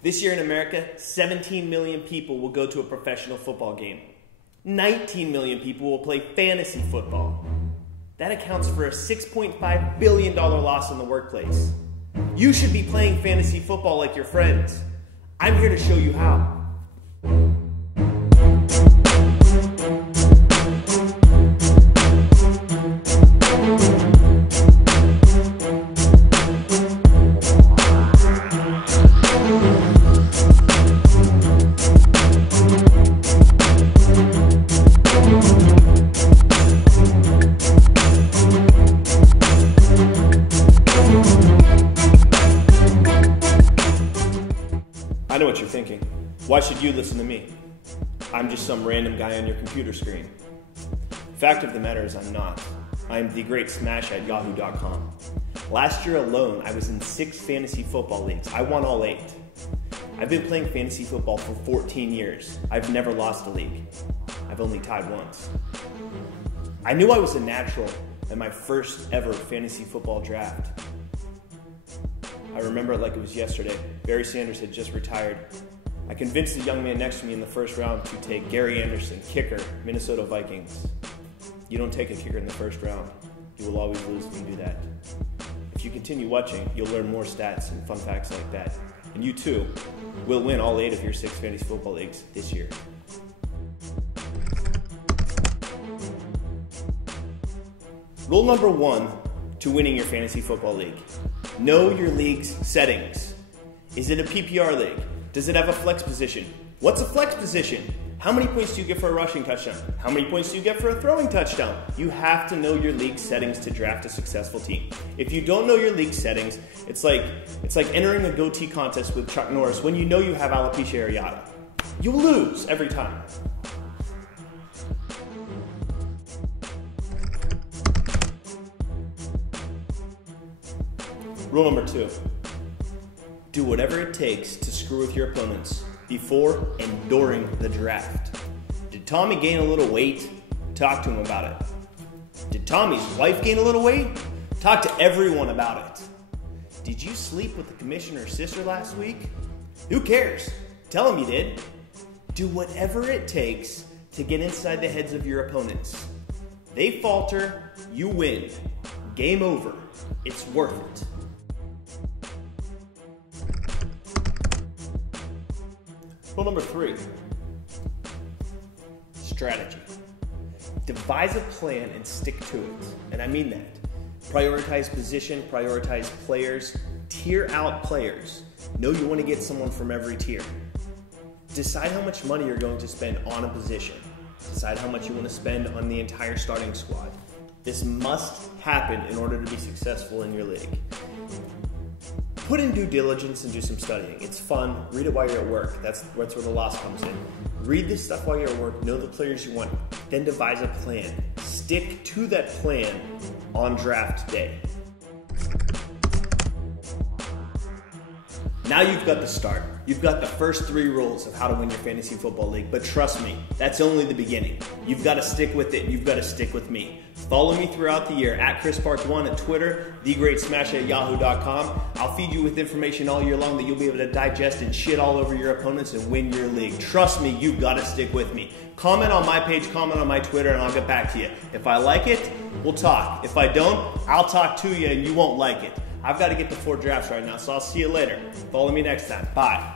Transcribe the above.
This year in America, 17 million people will go to a professional football game. 19 million people will play fantasy football. That accounts for a $6.5 billion loss in the workplace. You should be playing fantasy football like your friends. I'm here to show you how. I know what you're thinking. Why should you listen to me? I'm just some random guy on your computer screen. Fact of the matter is I'm not. I'm TheGreatSmash at yahoo.com. Last year alone, I was in 6 fantasy football leagues. I won all 8. I've been playing fantasy football for 14 years. I've never lost a league. I've only tied once. I knew I was a natural in my first ever fantasy football draft. I remember it like it was yesterday. Barry Sanders had just retired. I convinced the young man next to me in the first round to take Gary Anderson, kicker, Minnesota Vikings. You don't take a kicker in the first round. You will always lose when you do that. If you continue watching, you'll learn more stats and fun facts like that. And you too will win all 8 of your 6 fantasy football leagues this year. Rule number 1 to winning your fantasy football league. Know your league's settings. Is it a PPR league? Does it have a flex position? What's a flex position? How many points do you get for a rushing touchdown? How many points do you get for a throwing touchdown? You have to know your league settings to draft a successful team. If you don't know your league settings, it's like entering a goatee contest with Chuck Norris when you know you have alopecia areata. You'll lose every time. Rule number 2, do whatever it takes to screw with your opponents before and during the draft. Did Tommy gain a little weight? Talk to him about it. Did Tommy's wife gain a little weight? Talk to everyone about it. Did you sleep with the commissioner's sister last week? Who cares? Tell him you did. Do whatever it takes to get inside the heads of your opponents. They falter, you win. Game over. It's worth it. Rule number 3, strategy. Devise a plan and stick to it. And I mean that. Prioritize position, prioritize players, tier out players. Know you want to get someone from every tier. Decide how much money you're going to spend on a position. Decide how much you want to spend on the entire starting squad. This must happen in order to be successful in your league. Put in due diligence and do some studying. It's fun. Read it while you're at work. That's where the loss comes in. Read this stuff while you're at work. Know the players you want. Then devise a plan. Stick to that plan on draft day. Now you've got the start. You've got the first 3 rules of how to win your fantasy football league. But trust me, that's only the beginning. You've got to stick with it. You've got to stick with me. Follow me throughout the year at ChrisParke1 at Twitter, TheGreatSmash at yahoo.com. I'll feed you with information all year long that you'll be able to digest and shit all over your opponents and win your league. Trust me, you've got to stick with me. Comment on my page, comment on my Twitter, and I'll get back to you. If I like it, we'll talk. If I don't, I'll talk to you and you won't like it. I've got to get to 4 drafts right now, so I'll see you later. Follow me next time. Bye.